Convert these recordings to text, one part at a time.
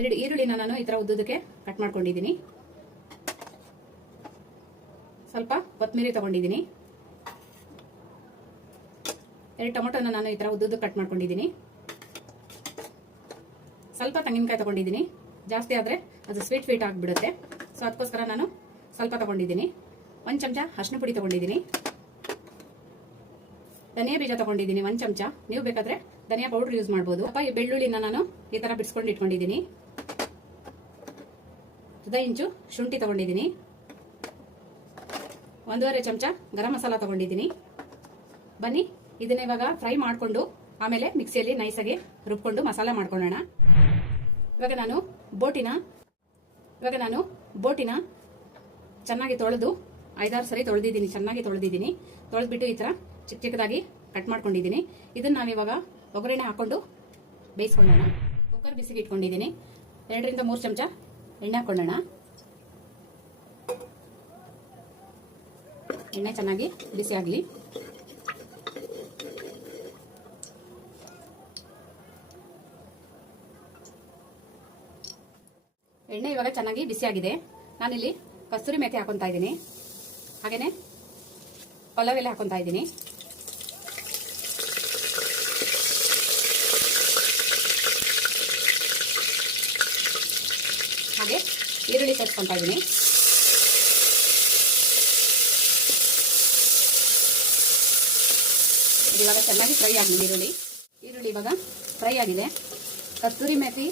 2 ಈರುಳ್ಳಿನ ನಾನು ಈ ತರ ಉದ್ದುದಕ್ಕೆ ಕಟ್ ಮಾಡ್ಕೊಂಡಿದ್ದೀನಿ. ಸ್ವಲ್ಪ ಕೊತ್ತಂಬರಿ ತಗೊಂಡಿದ್ದೀನಿ. 2 ಟೊಮೆಟೊನ ನಾನು ಈ ತರ ಉದ್ದುದಕ್ಕೆ ಕಟ್ ಮಾಡ್ಕೊಂಡಿದ್ದೀನಿ. ಸ್ವಲ್ಪ ತೆಂಗಿನಕಾಯಿ ತಗೊಂಡಿದ್ದೀನಿ. ಜಾಸ್ತಿ ಆದ್ರೆ ಅದು ಸ್ವೀಟ್ ಆಗಿಬಿಡುತ್ತೆ. ಸೊ ಅದಕ್ಕೋಸ್ಕರ ನಾನು ಸ್ವಲ್ಪ ತಗೊಂಡಿದ್ದೀನಿ. 1 ಚಮಚ ಅರಿಶಿನ ಪುಡಿ ತಗೊಂಡಿದ್ದೀನಿ. ಧನಿಯಾ ಬೀಜ ತಗೊಂಡಿದ್ದೀನಿ 1 ಚಮಚ. ನೀವು ಬೇಕಾದ್ರೆ ಧನಿಯಾ ಪೌಡರ್ ಯೂಸ್ ಮಾಡಬಹುದು. ಈ ಬೆಳ್ಳುಳ್ಳಿನ ನಾನು ಈ ತರ ಬಿಡಿಸ್ಕೊಂಡು ಇಟ್ಕೊಂಡಿದ್ದೀನಿ. 1/2 ಇಂಚು ಶುಂಠಿ ತಗೊಂಡಿದ್ದೀನಿ. 1.5 ಚಮಚ ಗರಂ ಮಸಾಲ ತಗೊಂಡಿದ್ದೀನಿ. ಬನ್ನಿ ಇದನ್ನ ಇವಾಗ ಫ್ರೈ ಮಾಡಿಕೊಂಡು ಆಮೇಲೆ ಮಿಕ್ಸಿಯಲ್ಲಿ ನೈಸಾಗಿ ರುಬ್ಕೊಂಡು ಮಸಾಲ ಮಾಡ್ಕೊಳ್ಳೋಣ. ಇವಾಗ ನಾನು ಬೋಟಿನ ಚೆನ್ನಾಗಿ ತೊಳೆದು 5-6 ಸರಿ ತೊಳೆದಿದ್ದೀನಿ. ಚೆನ್ನಾಗಿ ತೊಳೆದ್ಬಿಟ್ಟು ಈ ತರ ಚಿಕ್ಕ ಚಿಕ್ಕದಾಗಿ ಕಟ್ ಮಾಡ್ಕೊಂಡಿದ್ದೀನಿ. ಇದನ್ನ ನಾವಿವಾಗ ಒಗ್ಗರಣೆ ಹಾಕೊಂಡು ಬೇಯಿಸ್ಕೊಳ್ಳೋಣ. ಕುಕ್ಕರ್ ಬಿಸಿಗೆ ಇಟ್ಕೊಂಡಿದ್ದೀನಿ. 2 ರಿಂದ 3 ಚಮಚ ಎಣ್ಣೆ ಹಾಕೊಳ್ಳೋಣ. ಎಣ್ಣೆ ಚೆನ್ನಾಗಿ ಬಿಸಿ ಆಗಲಿ. ಎಣ್ಣೆ ಇವಾಗ ಚೆನ್ನಾಗಿ ಬಿಸಿ ಆಗಿದೆ. ನಾನಿಲ್ಲಿ ಕಸ್ತೂರಿ ಮೇಥಿ ಹಾಕೊಂತಾ ಇದ್ದೀನಿ. ಹಾಗೇನೆ ಪಲಾವ್ ಎಲೆ ಹಾಕೊಂತಾ ಇದ್ದೀನಿ. ಹಾಗೆ ಈರುಳ್ಳಿ ಸೇರಿಸ್ಕೊಂತಾ ಇದ್ದೀನಿ. ಇವಾಗ ಚೆನ್ನಾಗಿ ಫ್ರೈ ಆಗಿದೆ. ಈರುಳ್ಳಿ ಇವಾಗ ಫ್ರೈ ಆಗಿದೆ. ಕಸ್ತೂರಿ ಮೇಥಿ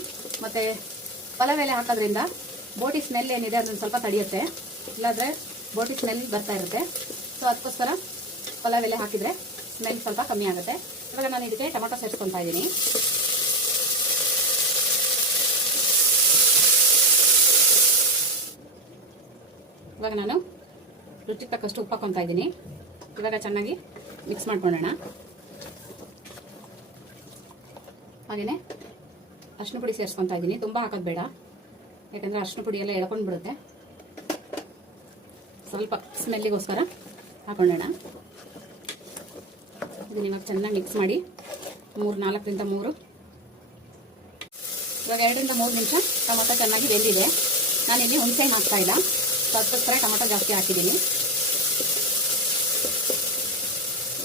ಮತ್ತೆ ಪಲಾವ್ ಎಲೆ ಹಾಕೋದ್ರಿಂದ ಬೋಟಿ ಸ್ಮೆಲ್ ಏನಿದೆ ಅದನ್ನ ಸ್ವಲ್ಪ ತಡೆಯುತ್ತೆ. ಇಲ್ಲಾಂದ್ರೆ ಬೋಟಿ ಸ್ಮೆಲ್ ಬರ್ತಾ ಇರುತ್ತೆ. ಸೊ ಅದಕ್ಕೋಸ್ಕರ ಪಲಾವ್ ಎಲೆ ಹಾಕಿದ್ರೆ ಸ್ಮೆಲ್ ಸ್ವಲ್ಪ ಕಮ್ಮಿ ಆಗುತ್ತೆ. ಇವಾಗ ನಾನು ಇದಕ್ಕೆ ಟೊಮೆಟೊ ಸೇರಿಸ್ಕೊತಾ ಇದ್ದೀನಿ. ಇವಾಗ ನಾನು ರುಚಿಗೆ ತಕ್ಕಷ್ಟು ಉಪ್ಪು ಹಾಕೊತಾ ಇದ್ದೀನಿ. ಇವಾಗ ಚೆನ್ನಾಗಿ ಮಿಕ್ಸ್ ಮಾಡ್ಕೊಳ್ಳೋಣ. ಹಾಗೆಯೇ ಅರಿಶಿನ ಪುಡಿ ಸೇರಿಸ್ಕೊತಾ ಇದ್ದೀನಿ. ತುಂಬ ಹಾಕೋದು ಬೇಡ, ಯಾಕಂದರೆ ಅರಿಶಿನ ಪುಡಿ ಎಲ್ಲ ಎಳ್ಕೊಂಡು ಬಿಡುತ್ತೆ. ಸ್ವಲ್ಪ ಸ್ಮೆಲ್ಲಿಗೋಸ್ಕರ ಹಾಕೊಳ್ಳೋಣ. ಇದನ್ನ ಇವಾಗ ಚೆನ್ನಾಗಿ ಮಿಕ್ಸ್ ಮಾಡಿ 4 ರಿಂದ 3 ಇವಾಗ 2 ರಿಂದ 3 ನಿಮಿಷ ಟೊಮೊಟೊ ಚೆನ್ನಾಗಿ ಬೆಂದಿದೆ. ನಾನಿಲ್ಲಿ ಹುಣಸೆ ಹಾಕ್ತಾ ಇಲ್ಲ, ಅದಕ್ಕೋಸ್ಕರ ಟೊಮೊಟೊ ಜಾಸ್ತಿ ಹಾಕಿದ್ದೀನಿ.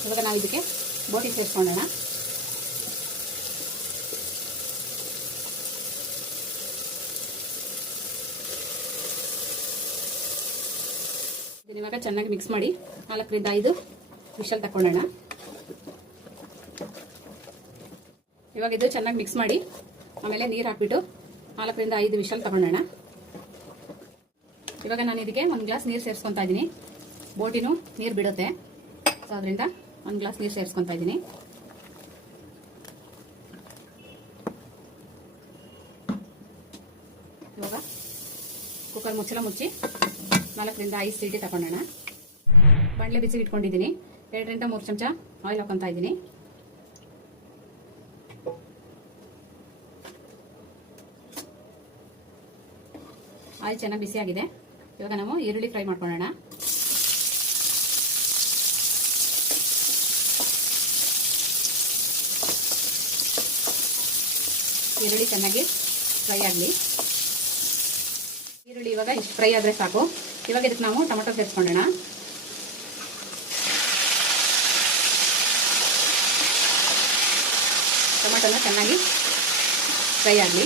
ಇವಾಗ ನಾವು ಇದಕ್ಕೆ ಬೋಟಿ ಸೇರಿಸ್ಕೊಳ್ಳೋಣ. ಇದನ್ನ ಇವಾಗ ಚೆನ್ನಾಗಿ ಮಿಕ್ಸ್ ಮಾಡಿ 4 ರಿಂದ 5 ವಿಷಲ್ ತಕೊಳ್ಳೋಣ. ಇವಾಗ ಇದು ಚೆನ್ನಾಗಿ ಮಿಕ್ಸ್ ಮಾಡಿ ಆಮೇಲೆ ನೀರು ಹಾಕ್ಬಿಟ್ಟು 4 ರಿಂದ 5 ವಿಷಲ್ ತಗೊಳ್ಳೋಣ. ಇವಾಗ ನಾನು ಇದಕ್ಕೆ 1 ಗ್ಲಾಸ್ ನೀರು ಸೇರಿಸ್ಕೊತಾ ಇದ್ದೀನಿ. ಬೋಟಿನೂ ನೀರು ಬಿಡುತ್ತೆ, ಸೊ ಅದರಿಂದ 1 ಗ್ಲಾಸ್ ನೀರು ಸೇರಿಸ್ಕೊತಾ ಇದ್ದೀನಿ. ಇವಾಗ ಕುಕ್ಕರ್ ಮುಚ್ಚಳ ಮುಚ್ಚಿ 4 ರಿಂದ 5 ಸೀಟಿ ತಗೊಳ್ಳೋಣ. ಬಾಣಲೆ ಬಿಸಿಗೆ ಇಟ್ಕೊಂಡಿದ್ದೀನಿ. 2 ರಿಂದ 3 ಚಮಚ ಆಯಿಲ್ ಹಾಕೊತಾ ಇದ್ದೀನಿ. ಆಯಿಲ್ ಚೆನ್ನಾಗಿ ಬಿಸಿ ಆಗಿದೆ. ಇವಾಗ ನಾವು ಈರುಳ್ಳಿ ಫ್ರೈ ಮಾಡ್ಕೊಳ್ಳೋಣ. ಈರುಳ್ಳಿ ಚೆನ್ನಾಗಿ ಫ್ರೈ ಆಗಲಿ. ಈರುಳ್ಳಿ ಇವಾಗ ಇಷ್ಟು ಫ್ರೈ ಆದರೆ ಸಾಕು. ಇವಾಗ ಇದಕ್ಕೆ ನಾವು ಟೊಮೆಟೊ ಸೇರಿಸ್ಕೊಳ್ಳೋಣ. ಟೊಮೆಟೊನ ಚೆನ್ನಾಗಿ ಫ್ರೈ ಆಗಲಿ.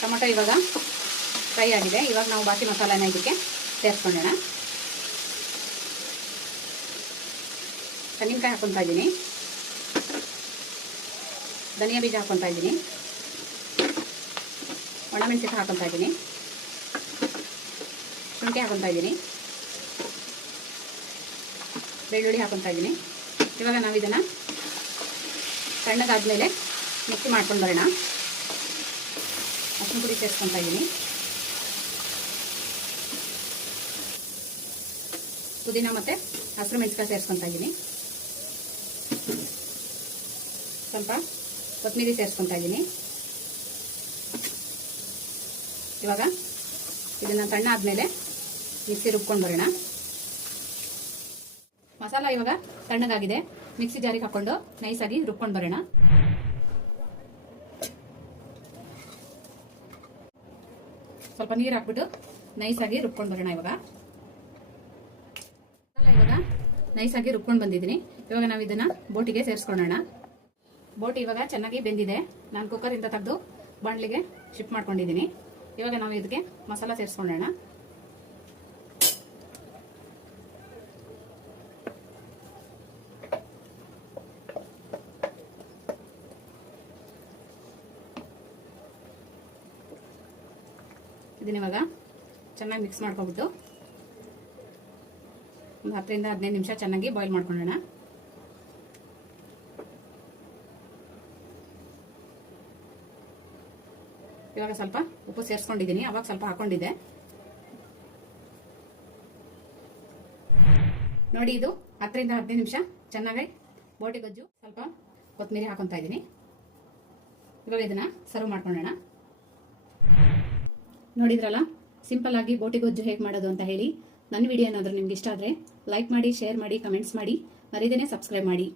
ಟೊಮೆಟೊ ಇವಾಗ ಫ್ರೈ ಆಗಿದೆ. ಇವಾಗ ನಾವು ಬಾಕಿ ಮಸಾಲಾನ ಇದಕ್ಕೆ ಸೇರಿಸ್ಕೊಳ್ಳೋಣ. ತೆಂಗಿನಕಾಯಿ ಹಾಕೊತಾ ಇದ್ದೀನಿ. ಧನಿಯಾ ಬೀಜ ಹಾಕೊತಾ ಇದ್ದೀನಿ. ಒಣಮೆಣಸಿನಕಾಯಿ ಹಾಕೊತಾ ಇದ್ದೀನಿ. ಶುಂಠಿ ಹಾಕೊತಾ ಇದ್ದೀನಿ. ಬೆಳ್ಳುಳ್ಳಿ ಹಾಕೊತಾ ಇದ್ದೀನಿ. ಇವಾಗ ನಾವು ಇದನ್ನು ಸಣ್ಣಗಾದ್ಮೇಲೆ ಮಿಕ್ಸಿ ಮಾಡ್ಕೊಂಡು ಬರೋಣ. ಅರಿಶಿನ ಪುಡಿ ಸೇರಿಸ್ಕೊತಾ ಇದ್ದೀನಿ. ಪುದೀನ ಮತ್ತು ಹಸಿರು ಮೆಣಸಿನಕಾಯಿ ಸೇರಿಸ್ಕೊತಾ ಇದ್ದೀನಿ. ಸ್ವಲ್ಪ ಕೊತ್ತಂಬರಿ ಸೇರಿಸ್ಕೊತಾ ಇದ್ದೀನಿ. ಇವಾಗ ಇದನ್ನು ಸಣ್ಣ ಆದಮೇಲೆ ಮಿಕ್ಸಿ ರುಬ್ಕೊಂಡು ಬರೋಣ. ಮಸಾಲ ಇವಾಗ ತಣ್ಣಗಾಗಿದೆ. ಮಿಕ್ಸಿ ಜಾರಿಗೆ ಹಾಕೊಂಡು ನೈಸಾಗಿ ರುಬ್ಕೊಂಡು ಬರೋಣ. ಸ್ವಲ್ಪ ನೀರು ಹಾಕ್ಬಿಟ್ಟು ನೈಸಾಗಿ ರುಬ್ಕೊಂಡು ಬರೋಣ. ಇವಾಗ ನೈಸಾಗಿ ರುಬ್ಕೊಂಡು ಬಂದಿದ್ದೀನಿ. ಇವಾಗ ನಾವು ಇದನ್ನ ಬೋಟಿಗೆ ಸೇರಿಸ್ಕೊಳ್ಳೋಣ. ಬೋಟಿ ಇವಾಗ ಚೆನ್ನಾಗಿ ಬೆಂದಿದೆ. ನಾನು ಕುಕ್ಕರಿಂದ ತೆಗೆದು ಬಾಣಲಿಗೆ ಶಿಫ್ಟ್ ಮಾಡ್ಕೊಂಡಿದ್ದೀನಿ. ಇವಾಗ ನಾವು ಇದಕ್ಕೆ ಮಸಾಲ ಸೇರಿಸ್ಕೊಳ್ಳೋಣ. ಇದನ್ನ ಇವಾಗ ಚೆನ್ನಾಗಿ ಮಿಕ್ಸ್ ಮಾಡ್ಕೊಬಿಟ್ಟು ಒಂದು 10 ರಿಂದ 15 ನಿಮಿಷ ಚೆನ್ನಾಗಿ ಬಾಯ್ಲ್ ಮಾಡ್ಕೊಳ್ಳೋಣ. ಇವಾಗ ಸ್ವಲ್ಪ ಉಪ್ಪು ಸೇರಿಸ್ಕೊಂಡಿದ್ದೀನಿ, ಅವಾಗ ಸ್ವಲ್ಪ ಹಾಕೊಂಡಿದ್ದೆ ನೋಡಿ. ಇದು 10 ರಿಂದ 15 ನಿಮಿಷ ಚೆನ್ನಾಗಿ ಬೋಟಿ ಗೊಜ್ಜು. ಸ್ವಲ್ಪ ಕೊತ್ತಂಬರಿ ಹಾಕೊಂತ ಇದ್ದೀನಿ. ಇವಾಗ ಇದನ್ನ ಸರ್ವ್ ಮಾಡ್ಕೊಳ್ಳೋಣ. ನೋಡಿದ್ರಲ್ಲ, ಸಿಂಪಲ್ ಆಗಿ ಬೋಟಿ ಗೊಜ್ಜು ಹೇಗೆ ಮಾಡೋದು ಅಂತ ಹೇಳಿ. ನನ್ನ ವಿಡಿಯೋ ಏನಾದರೂ ನಿಮ್ಗೆ ಇಷ್ಟ ಆದರೆ ಲೈಕ್ ಮಾಡಿ, ಶೇರ್ ಮಾಡಿ, ಕಮೆಂಟ್ಸ್ ಮಾಡಿ, ಮರಿದೇನೆ ಸಬ್ಸ್ಕ್ರೈಬ್ ಮಾಡಿ.